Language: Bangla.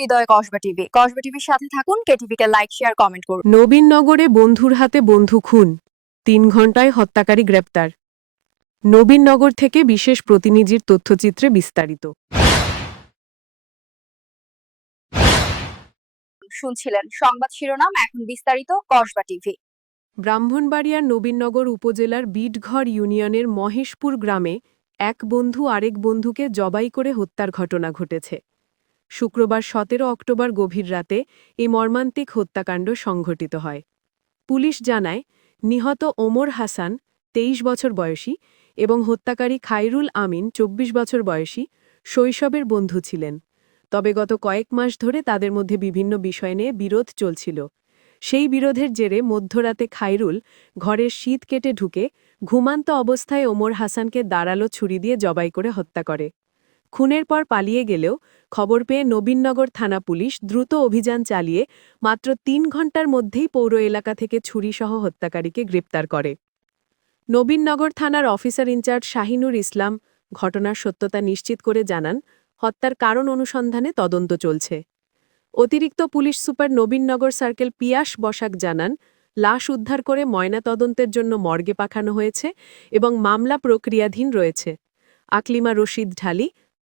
হৃদয় কসবা টিভি। কসবা টিভির সাথে থাকুন কেটিভি কে লাইক শেয়ার কমেন্ট করুন। নবীননগরে বন্ধুর হাতে বন্ধু খুন তিন ঘণ্টায় হত্যাকারী গ্রেপ্তার। নবীননগর থেকে বিশেষ প্রতিনিধির তথ্যচিত্রে বিস্তারিত। শুনছিলেন সংবাদ শিরোনাম এখন বিস্তারিত কসবা টিভি। ব্রাহ্মণবাড়িয়ার নবীননগর উপজেলার বিটঘর ইউনিয়নের মহেশপুর গ্রামে এক বন্ধু আরেক বন্ধুকে জবাই করে হত্যার ঘটনা ঘটেছে। শুক্রবার সতেরো অক্টোবর গভীর রাতে এই মর্মান্তিক হত্যাকাণ্ড সংঘটিত হয়। পুলিশ জানায়, নিহত ওমর হাসান তেইশ বছর বয়সী এবং হত্যাকারী খাইরুল আমিন চব্বিশ বছর বয়সী শৈশবের বন্ধু ছিলেন। তবে গত কয়েক মাস ধরে তাদের মধ্যে বিভিন্ন বিষয় নিয়ে বিরোধ চলছিল। সেই বিরোধের জেরে মধ্যরাতে খাইরুল ঘরের শীত কেটে ঢুকে ঘুমান্ত অবস্থায় ওমর হাসানকে দাঁড়াল ছুরি দিয়ে জবাই করে হত্যা করে। খুনের পর পালিয়ে গেলেও খবর পেয়ে নবীননগর থানা পুলিশ দ্রুত অভিযান চালিয়ে মাত্র তিন ঘণ্টার মধ্যেই পৌর এলাকা থেকে ছুরিসহ হত্যাকারীকে গ্রেপ্তার করে। নবীননগর থানার অফিসার ইনচার্জ শাহিনুর ইসলাম ঘটনার সত্যতা নিশ্চিত করে জানান, হত্যার কারণ অনুসন্ধানে তদন্ত চলছে। অতিরিক্ত police super Nabinagar circle Piyas Basak জানান, লাশ উদ্ধার করে ময়না তদন্তের জন্য মর্গে পাঠানো হয়েছে এবং মামলা প্রক্রিয়াধীন রয়েছে। আকলিমা রশিদ ঢালি